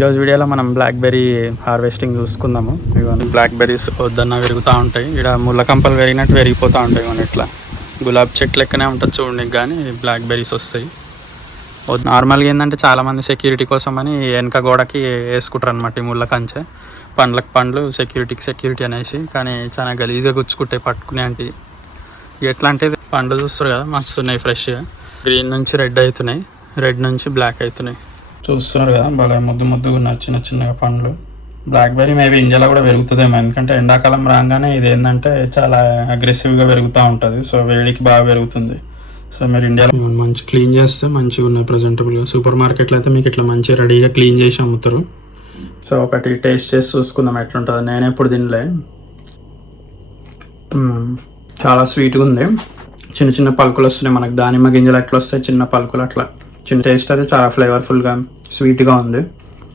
ఈరోజు వీడియోలో మనం బ్లాక్బెర్రీ హార్వెస్టింగ్ చూసుకుందాము. ఇవన్నీ బ్లాక్బెర్రీస్ వద్దన్న పెరుగుతూ ఉంటాయి. ఇక్కడ ముళ్ళ కంపలు పెరిగినట్టు పెరిగిపోతూ ఉంటాయి. ఇవన్నీ ఇట్లా గులాబీ చెట్లు లెక్కనే ఉంటుంది చూడండి, కానీ బ్లాక్బెర్రీస్ వస్తాయి. నార్మల్గా ఏంటంటే చాలామంది సెక్యూరిటీ కోసం అని వెనక గోడకి వేసుకుంటారు అనమాట ఈ ముళ్ళ కంచె. పండ్లకు పండ్లు, సెక్యూరిటీకి సెక్యూరిటీ అనేసి. కానీ చాలా గలీజ్గా గుచ్చుకుంటాయి పట్టుకునే అంటే. ఎట్లా అంటే పండ్లు చూస్తారు కదా, మస్తున్నాయి ఫ్రెష్గా. గ్రీన్ నుంచి రెడ్ అవుతున్నాయి, రెడ్ నుంచి బ్లాక్ అవుతున్నాయి. చూస్తున్నారు కదా, బాగా ముద్దు ముద్దుగా ఉన్న చిన్న చిన్నగా పండ్లు. బ్లాక్బెర్రీ మేబీ ఇండియాలో కూడా పెరుగుతుందేమో, ఎందుకంటే ఎండాకాలం రాగానే ఇది ఏంటంటే చాలా అగ్రెసివ్గా పెరుగుతూ ఉంటుంది. సో వేడికి బాగా పెరుగుతుంది. సో మీరు ఇండియాలో మంచి క్లీన్ చేస్తే మంచిగా ఉన్నాయి ప్రజెంటబుల్గా. సూపర్ మార్కెట్లో అయితే మీకు ఇట్లా మంచిగా రెడీగా క్లీన్ చేసి అమ్ముతారు. సో ఒకటి టేస్ట్ చేసి చూసుకుందాం ఎట్లుంటుందో. నేను ఎప్పుడు తినలే. చాలా స్వీట్గా ఉంది. చిన్న చిన్న పలుకులు వస్తున్నాయి మనకు. దానిమ్మ గింజలు ఎట్లా వస్తాయి చిన్న పలుకులు, అట్లా చిన్న. టేస్ట్ అయితే చాలా ఫ్లేవర్ఫుల్గా స్వీట్గా ఉంది.